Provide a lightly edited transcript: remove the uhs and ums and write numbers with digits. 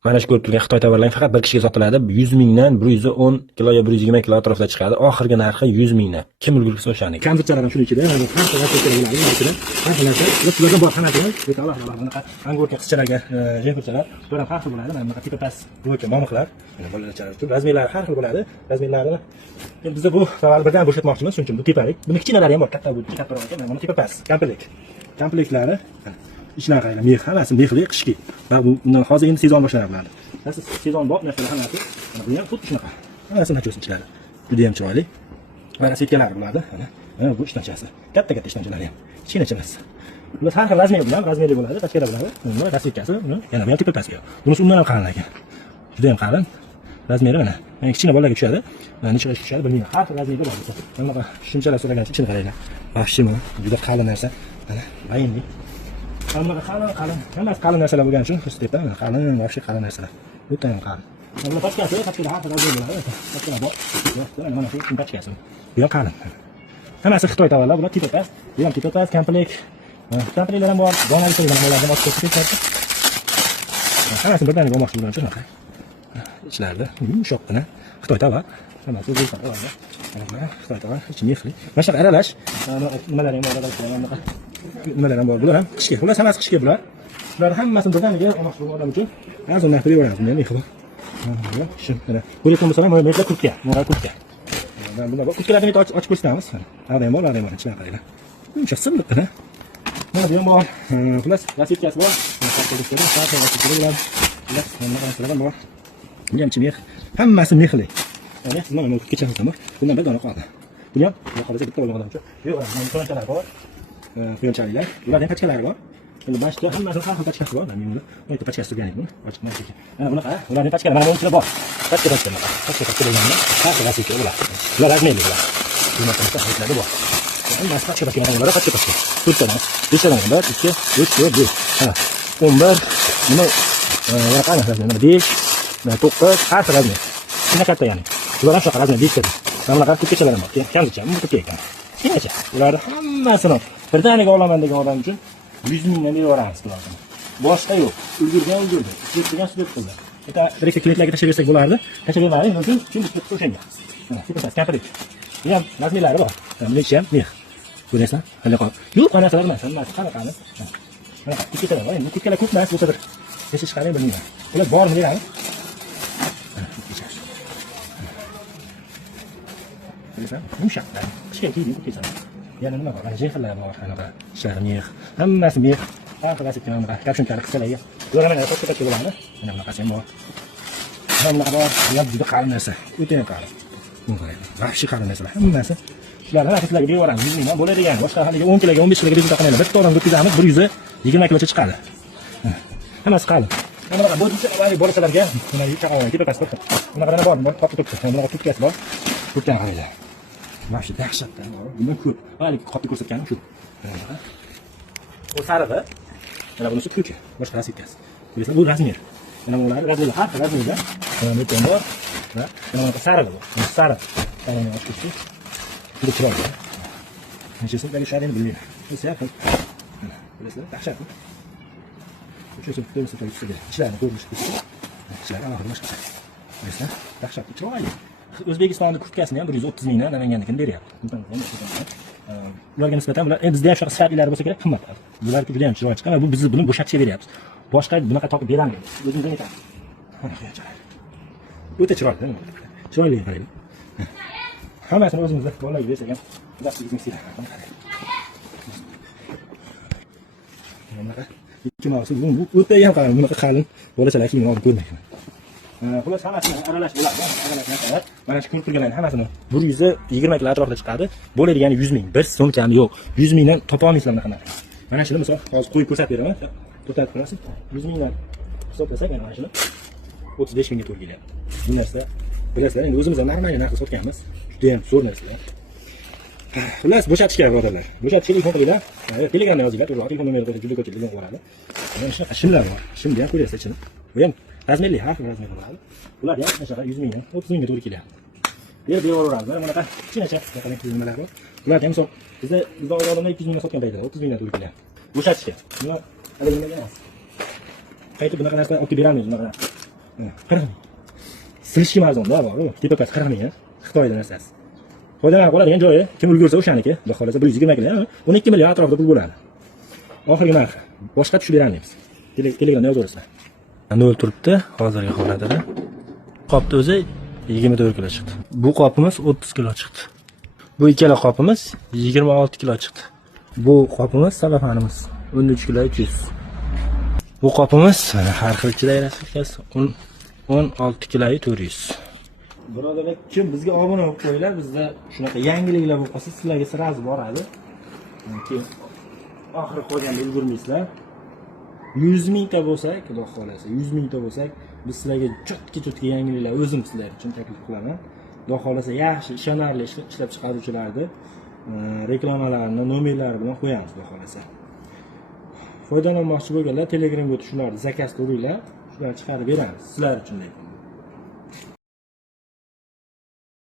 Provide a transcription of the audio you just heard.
Mana shu ko'rib turgan Xitoy tovarlari faqat bir kishiga sotiladi. 100 mingdan 110 kilo yo 120 kilo atrofida chiqadi. Oxirgi narxi 100 mingdan. Kim ulgursa o'shani. Konsertlar ham shuning ichida. Har xil narsalar bo'ladi. Har xil narsa. Ulardan bor hammasi. Bunaqa angorka qizchalarga jemkurchalar. Ular ham har xil bo'ladi. Mana bunaqa tipa pas bo'lgan momiqlar. Mana bolalarcha razmerlari har xil bo'ladi. Razmerlari biz bu tovarni birdan bo'shatmoqchimiz, shuning uchun bu tipalik. Buni kichkinalari ham bor, kattaroq ekan. Mana tipa pas, komplekt. Komplektlari ishlar qaylar, mix hammasi mixli qishki. Va bundan hozir endi sezon boshlanadi. Siz sezon bor narsalar hammasi. Mana bu ham xuddi shunaqa. Hammasi nachosnichlari. Juda ham chiroyli. Mana setkalari bo'ladi. Mana bu ishtonchasi. Katta-katta ishtonchalari ham. Kichkinacha emas. Bular har xil razmer bilan, razmerli bo'ladi, tashkila bo'ladi. Mana rasvetkasi, yana bu ham tipa paska. Bunisi undan ham qalin ekan. Juda ham qalin. Razmeri mana. Men kichkina bolalarga tushadi. Mana necha yoshga tushadi bilmayman. Har xil razmerda bor. Mana bunaqa shunchalar so'ragan ichini qaranglar. Vahshiy mana. Juda qalin narsa. Mana mayinli. Hammaga qalin. Hammasi qalin narsalar bo'lgani uchun xustepda qalin, vahshiy qalin narsalar. O'ta ham qalin. Mana pachkasi, pachkada har xil razmer bo'ladi. Pachkada bor. Mana shu pachkasi. Bu ham qalin. Hammasi Xitoy tovarlar, bular tipa pas. Bu ham tipa pas, komplekt. Kompleklar ham bor. Donalichalar ham bo'ladi, ochib ko'rsatib. Hammasi birdaniga olmoqchi bo'lgan uchun shunaqa. İçleride yumuşaqqina Xitoy tovar. Hammasi o'zbek tovarlar. Mana Xitoy tovar, ichi mixli. Mana shu aralash. Nimalar ham bor, nimalar ham bor. Bular ham qishga. Bular hammasi qishga bular. Bular hammasini birdaniga olmoqchi bo'lgan odam uchun arzon narxda beramiz. Buni mixli bor. Shu mana. Bu yerda bo'lsa ham mevlar kurtka, mo'ral kurtka. Bunda bor. Kurtkalarni ochib ko'rsatamiz. Arada ham bor, ichini qaranglar. Yumshoq silliqqina. Mana bu ham bor. Plus rasvetkasi bor. Mana bor. Buni ham mix. Hammasi mixli. Mana sizlar mana kurtkacha qilsam, bundan bir dona qoldi. Buni ham qolsa bitta bo'lgan odam uchun. Yo'q, mana qonchalar bor. Quyonchaliklar. Ularning pachkalari bor. Endi boshqa hammasi har xil pachkasi bor. Mana buni o'yta pachkasi turgan buni. Ochib ekan. Mana bunaqa, ularning pachkalari mana buncha bor. Pachka bo'lganda. Pachka bo'lganda har xil rasika ular. Ular razmerli bular. Buni qancha bor. Hammasi pachka bo'lganda pachka. Turkdan. Beshadan 1, 2, 3, 4, 5. Ha. 11. Nima? Raqam mana 5. 9 har xil razmer. Shuna katta ya'ni. Ular ham shunaqa razmer bitta. Mana bunaqa kurtkachalar ham bor. Kamchicha, bu kurtka ekan. Shuncha. Ular hammasini birdaniga olaman degan odam uchun 100 mingdan beraveramiz bularni. Boshqa yo'q. Ulgurdi. Sudetgan sudет qildi. Bitta direkta klientlarga tashlab bersak bo'lardi. Tashlab bermaylik, chunki sudetga o'shanga. Mana tipas komplekt. Bu ham razmerlari bor. Buni ham mix. Ko'rasizlar? Qanday qolib. Yo'q, narsalar emas, hammasi qanaqa. Mana kurtkalar bor. Bu kurtkalar ko'p emas, bo'lsa bir necha chiqaring bilmayman. Ular bormi beramiz? Yumshoqlar. Qishga kiydik kurtkalar. Yana nima bor? Mana jexlar bor, qanaqa. Ishlar mix. Hammasi mix. Har xil rasmlar bor. Kapshunchalik qisqalarga. Ular mana to'xtatib bo'ladi. Mana bunaqasi ham bor. Mana bunaqa bor. Ular juda qalin narsa. O'ta ham qalin. Vahshiy qalin narsalar. Hammasi shularni narxlariga beramiz. 100 mingdan bo'ladigan. Boshqa haliga 10 kiloga, 15 kiloga rezultat qilmaydi. Bitta odam o'tkazamiz, 120 kilocha chiqadi. Hammasi qalin. Mana bunaqa bo'dincha bolachalarga mana chaqavan tipa pastor. Bunaqalar bor, topib turibdi. Bunaqa turtkasi bor. Turkdan qaranglar. Vahshiy dahshatdan bor. Bundan ko'p. Hali qopni ko'rsatganim shu. Bu sarig'i. Mana bunisi turki. Boshqa rasvetkasi. Bilasizlar, bu razmer. Mana bular razmerlar, har xil razmerlar. Mana bu ham bor. Va mana bu sarig'i bor. Sariq. Qaranglar, ochib juda chiroyli. Nechasi bilan ishlaydi bilmayman. Esa ham. Bilasizlar, dahshat. O'sha to'g'risi to'g'risi. Ishlarni ko'rish kerak. Ishlar alohida boshqa. Bilasizlar, dahshat chiroyli. O'zbekistonda kurtkasini ham 130 mingdan Namangannikini beryapti. Ularga nisbatan bular bizda ham shunaqa sifatlilari bo'lsa kerak, qimmat. Bular juda ham chiroyli chiqqan va bu biz buni bo'shatishga beryapmiz. Boshqa bunaqa topib beramiz. O'zimizdan aytamiz. Mana quyonchalar. O'ta chiroyli. Chiroyli qarang. Hammasini o'zimizda bolalarga bersak ham dastimizga silab. Bunaqa ikki mavsum bu o'ta ham qalin, bunaqa qalin bolachalar kiyimini olib ko'rmayman. Xullas hammasini aralash bo'ladi. Aralash mana shu ko'rib turganlarning hammasini 120 kilo atrofida chiqadi. Bo'ladigani 100 ming. Bir so'm kami yo'q. 100 mingdan topa olmaysizlar bunaqa narsa. Mana shuni misol hozir qo'yib ko'rsatib beraman. To'xtatib turasiz. 100 mingdan hisoblasak mana shuni 35 mingga to'g'ri kelyapti. Bu narsa bilasizlar, endi o'zimiz ham normal narxda sotganmiz. Juda ham zo'r narsalar. Xullas bo'shatishga birodarlar. Bo'shatishga telefon qilinglar. Telegramda yozinglar. To'g'ri, telefon nomerida juda ko'p telefon bo'ladi. Mana shunaqa shimlar bor. Shimni ham ko'ryapsiz ichini. Bu ham razmerli, har xil razmer bo'ladi. Ular ham o'shaqa 100 mingdan 30 mingga to'g'ri kelyapti. Beraveramiz. Mana bunaqa kichkinacha nimalar bor. Ular ham hisob bizda oldinda 200 mingga sotgan paytda 30 mingdan to'g'ri kelyapti. Bo'shatishga. Nima hali nimaga emas. Qaytib bunaqa narsa olib beramiz bunaqa. 40 ming. Silishki arzonda bor, tepakasi 40 ming, Xitoydan narsasi. Foydalanib qoladigan joyi, kim ulgursa o'shaniki. Xudo xolasa 120 kilo, 12 million atrofida pul bo'ladi. Oxirgi narxi. Boshqa tushib beramiz. Telegramda yozaverasizlar. 0 turibdi hozirgi holatida. Qopni o'zi 24 kilo chiqdi. Bu qopimiz 30 kilo chiqdi. Bu ikkala qopimiz 26 kilo chiqdi. Bu qopimiz salafanimiz 13 kilo 300. Bu qopimiz har xil chilayasiz 16 kilo 400. Birodarlar, kim bizga obuna bo'lib qo'yinglar, bizda shunaqa yangiliklar bo'lib qolsa, sizlarga sirazi boradi. Keyin oxiri qolganda ulgurmaysizlar. 100 mingta bo'lsak, xudo xolasa, 100 mingta bo'lsak, biz sizlarga cho'tki yangiliklar o'zim sizlar uchun taklif qilaman. Xudo xolasa, yaxshi, ishonarli ishlab chiqaruvchilarni reklamalarini, nomerlari bilan qo'yamiz, xudo xolasa. Foydalanmoqchi bo'lganlar Telegramga o'tib shularni zakaz qilinglar, shularni chiqarib beramiz sizlar uchun.